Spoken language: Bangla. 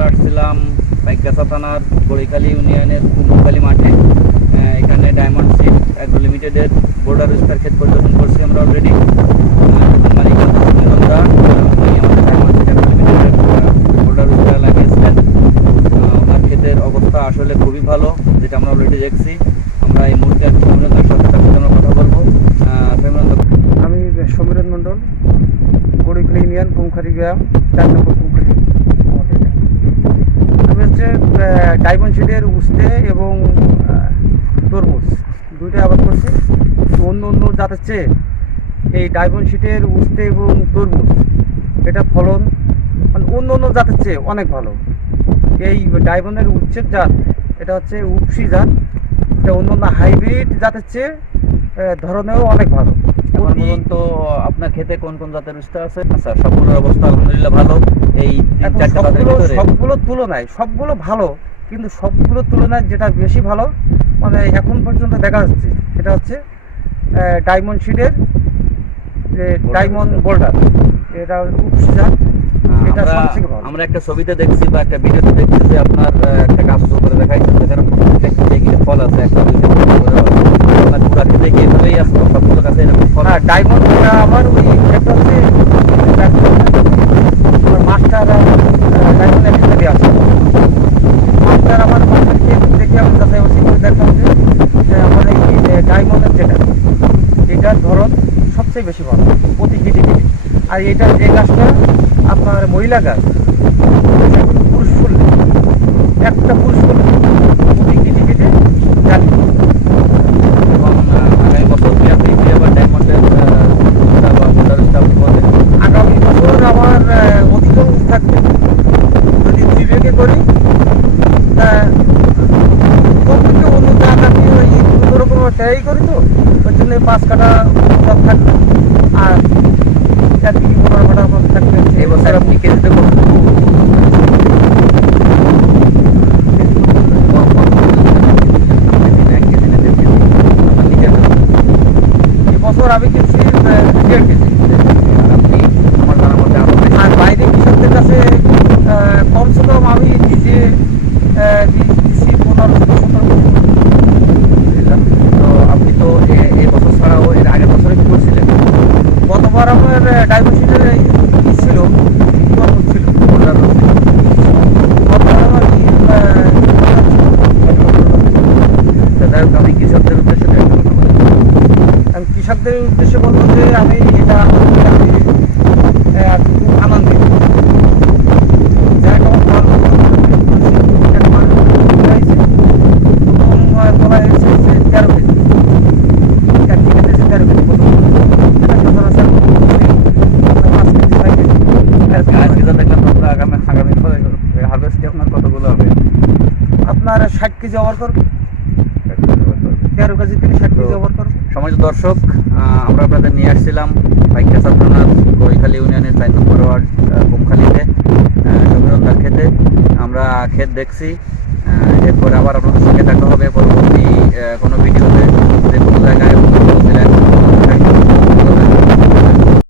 আমরা আসছিলাম বাইকগাছা থানার বড়িখালী ইউনিয়নের কুমুরখালী মাঠে। এখানে ডায়মন্ড সিড অ্যাগ্রো লিমিটেডের বোর্ডার বিস্তার ক্ষেত পরিদর্শন করছি আমরা অলরেডি। মালিক সুমিনন্দা উনি আমাদের ডায়মন্ড সিড অ্যাগ্রো লিমিটেডের বোর্ডার বিস্তার লাগিয়েছিলেন। ওনার ক্ষেতের অবস্থা আসলে খুবই ভালো, যেটা আমরা অলরেডি দেখছি। আমরা এই মুহূর্তে সুমিনন্দার সাথে আমরা কথা বলবো। সুমিনন্দা, আমি সমীরণ মণ্ডল, বড়িখালী ইউনিয়ন কুমখালী গ্রাম, 4 নম্বর কুমখালী। আমি হচ্ছে ডায়মন্ড সিডের উস্তে এবং তরমুজ দুইটাই আবাদ করছি। অন্য অন্য জাতের চেয়ে এই ডায়মন্ড সিডের উস্তে এবং তরমুজ এটা ফলন মানে অন্য অন্য জাতের চেয়ে অনেক ভালো। এই ডায়মন্ডের উচ্ছেদ জাত এটা হচ্ছে উপসি জাত, এটা অন্য অন্য হাইব্রিড জাতের চেয়ে ধরনেও অনেক ভালো। এখন পর্যন্ত আপনার ক্ষেতে কোন কোন জাতের উস্তে আছে? আচ্ছা, সবগুলোর অবস্থা আলহামদুলিল্লাহ ভালো। এই সবগুলোর তুলনায় সবগুলো ভালো, কিন্তু সবগুলোর তুলনায় যেটা বেশি ভালো মানে এখন পর্যন্ত দেখা যাচ্ছে সেটা হচ্ছে ডায়মন্ড সিডের যে ডায়মন্ড বোল্ডার, এটা উপসি জাত, এটা সবথেকে ভালো। আমরা একটা ছবিতে দেখছি বা একটা ভিডিওতে দেখছি যে আপনার একটা গাছ উপরে দেখাইছে, যেখানে ফল আছে একটা আপনার পুরা ক্ষেতে কি এভাবেই আছে? সবগুলো গাছে এরকম ফল? হ্যাঁ, ডায়মন্ড আমার ওই একটা হচ্ছে মাস্টার ডায়মন্ড একসাথে আছে। মাস্টার আমার মাস্টারকে দেখে আমি যাচাই বাছাই করে দেখলাম যে আমার এই ডায়মন্ডের এটার ধরন সবচেয়ে বেশি ভালো প্রতি কেজি কেজি। আর এটা যে গাছটা আপনার মহিলা গাছ, এটা কোনো পুরুষ ফুল নেই, একটা পুরুষ ফুল প্রতি কেজি কেজি জানি। এবং আগামী বছর কি আপনি আবার ডায়মন্ডের আগামী বছর আমার অধিকাংশ থাকবে যদি 2 বিঘে করি, কমপক্ষে অন্য জায়গা দিয়ে ওই কোনোরকম ট্রাই করি, তো ওই জন্য 5 কাঠা সব থাকবে আর 1 বিঘে 15 কাঠা থাকবে। এই বছর আপনি কেজিতে কত? এবছর আমি কিনছি 1.5 কেজি। আপনি আমার জানার মধ্যে আরো বেশি। আর বাইরে কৃষকদের কাছে কমসে কম আমি নিজে দিচ্ছি 15-17 কেজি। তো আপনি তো এই বছর ছাড়াও এর আগের বছরে কি করছিলেন? গতবার আমার ডায়মন্ড সিডের ছিল, তরমুজ ছিল, বোল্ডার ছিল। গতবার আমার যাই হোক, আমি কৃষকদের উদ্দেশ্যে একটা কথা বলি। আমি কৃষকদের উদ্দেশ্যে বলবো যে আমি এটা খুব আনন্দিত। যারা কেমন ফল প্রথম তোলা হয়েছে 13 কেজি, 1 কেজি 13 কেজি প্রথম, সচরাচর 5 কেজি 6 কেজি। গাছ যেটা দেখলাম আমরা আগামী হারভেস্টে আপনার কতগুলো হবে? আপনার 60 কেজি ওভার করবে, 13 কেজি থেকে 60 কেজি ওভার করবে। সমাজ দর্শক, আমরা আপনাদের নিয়ে আসছিলাম বাইকগাছা থানার বড়িখালী ইউনিয়নের 4 নম্বর ওয়ার্ড কুমখালীতে সমীরন্দার ক্ষেতে। আমরা ক্ষেত দেখছি। এরপরে আবার আপনাদের সঙ্গে দেখা হবে পরবর্তী কোনো ভিডিওতে, যে কোনো জায়গায় কোনো জেলায়